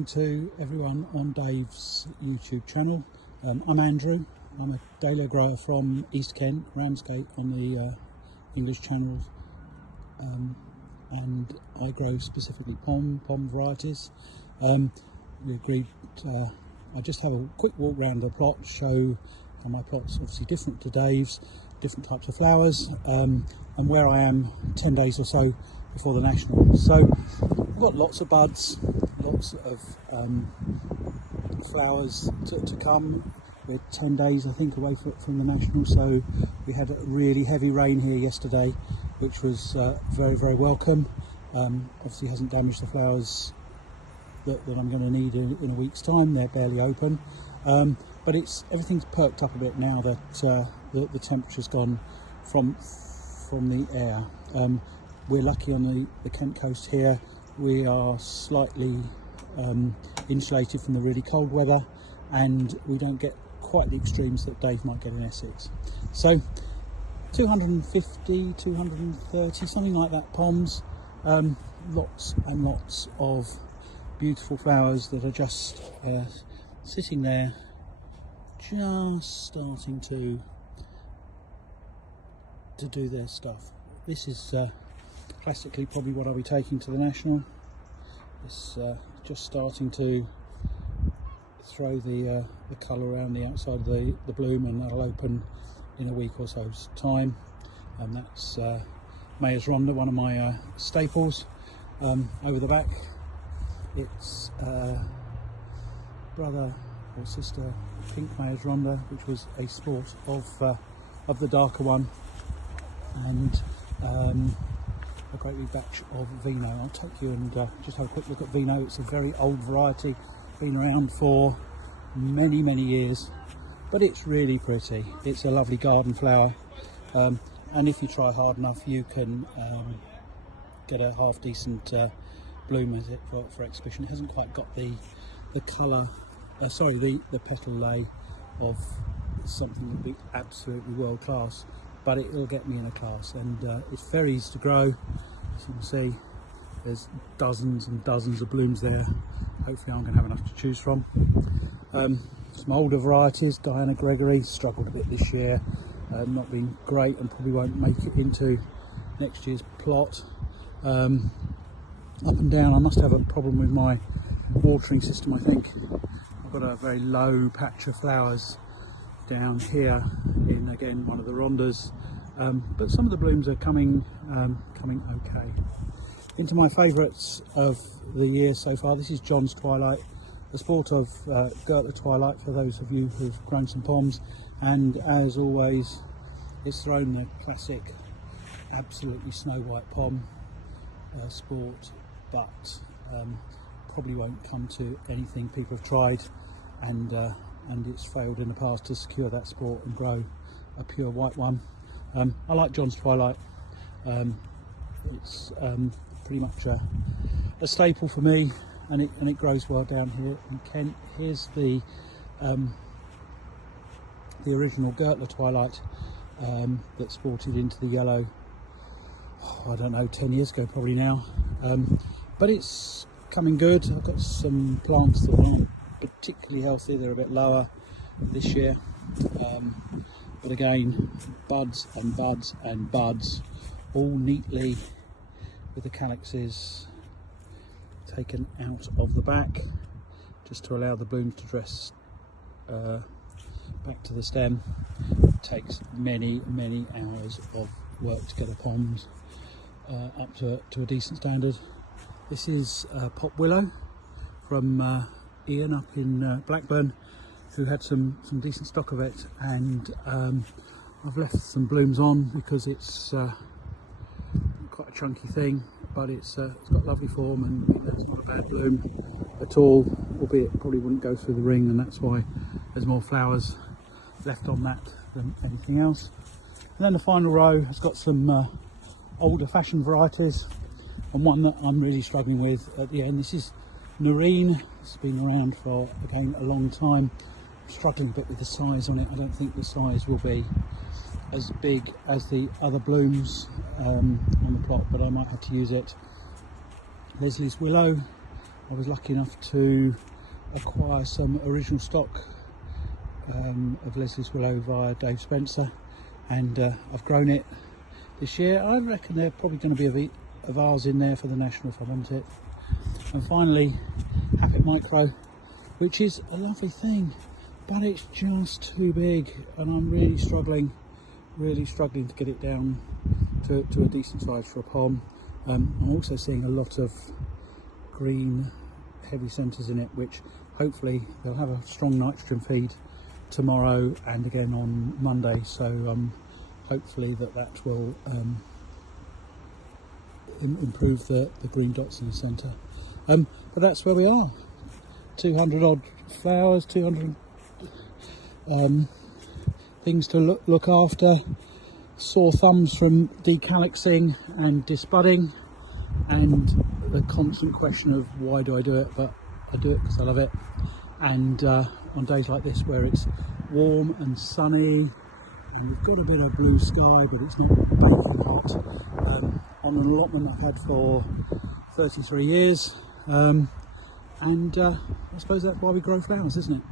morning to everyone on Dave's YouTube channel. I'm Andrew. I'm a dahlia grower from East Kent, Ramsgate on the English Channel, and I grow specifically pom varieties. We agreed I'll just have a quick walk around the plot, show how my plot's obviously different to Dave's, different types of flowers, and where I am 10 days or so before the National. So I've got lots of buds, lots of flowers to come. We're 10 days I think away from the National, so we had a really heavy rain here yesterday, which was very welcome. Obviously hasn't damaged the flowers that I'm going to need in a week's time. They're barely open, but everything's perked up a bit now that the temperature's gone from the air. We're lucky on the Kent coast here. We are slightly insulated from the really cold weather, and we don't get quite the extremes that Dave might get in Essex. So 250, 230, something like that poms. Lots and lots of beautiful flowers that are just sitting there, just starting to do their stuff. This is classically probably what I'll be taking to the National. It's just starting to throw the colour around the outside of the bloom, and that'll open in a week or so's time. And that's Mayer's Rhonda, one of my staples. Over the back it's brother or sister pink Mayer's Rhonda, which was a sport of the darker one, and a great big batch of Vino. I'll take you and just have a quick look at Vino. It's a very old variety, been around for many years, but it's really pretty. It's a lovely garden flower, and if you try hard enough you can get a half decent bloom as it for exhibition. It hasn't quite got the colour, the petal lay of something that would be absolutely world class, but it will get me in a class, and it's very easy to grow. As you can see, there's dozens and dozens of blooms there. Hopefully I'm going to have enough to choose from. Some older varieties, Diana Gregory, struggled a bit this year, not been great, and probably won't make it into next year's plot. Up and down, I must have a problem with my watering system, I think. I've got a very low patch of flowers down here in, again, one of the Rhondas, but some of the blooms are coming okay. Into my favourites of the year so far, this is John's Twilight, the sport of Gertler Twilight for those of you who've grown some poms, and as always it's thrown the classic absolutely snow white pom sport, but probably won't come to anything people have tried, and it's failed in the past to secure that sport and grow a pure white one. I like John's Twilight. It's pretty much a staple for me, and it grows well down here in Kent. Here's the original Gertler Twilight that sported into the yellow, I don't know, 10 years ago probably now, but it's coming good. I've got some plants that aren't particularly healthy, they're a bit lower this year, but again, buds and buds and buds, all neatly with the calyxes taken out of the back, just to allow the blooms to dress back to the stem. It takes many hours of work to get the poms up to a decent standard. This is Pop Willow from Ian up in Blackburn, who had some decent stock of it, and I've left some blooms on because it's quite a chunky thing, but it's got lovely form, and it's not a bad bloom at all, albeit it probably wouldn't go through the ring, and that's why there's more flowers left on that than anything else. And then the final row has got some older fashioned varieties, and one that I'm really struggling with at the end. This is Noreen. It's been around for, again, a long time. I'm struggling a bit with the size on it. I don't think the size will be as big as the other blooms on the plot, but I might have to use it. Leslie's Willow, I was lucky enough to acquire some original stock of Leslie's Willow via Dave Spencer, and I've grown it this year. I reckon there are probably going to be a vase in there for the National if I want it. And finally, Happy Micro, which is a lovely thing, but it's just too big, and I'm really struggling to get it down to a decent size for a pom. I'm also seeing a lot of green heavy centres in it, which hopefully they'll have a strong nitrogen feed tomorrow and again on Monday, so hopefully that will improve the green dots in the centre. But that's where we are. 200 odd flowers, 200 things to look after, sore thumbs from decalyxing and disbudding, and the constant question of why do I do it, but I do it because I love it. And on days like this where it's warm and sunny and we've got a bit of blue sky but it's not baking hot, on an allotment I've had for 33 years, and I suppose that's why we grow flowers, isn't it?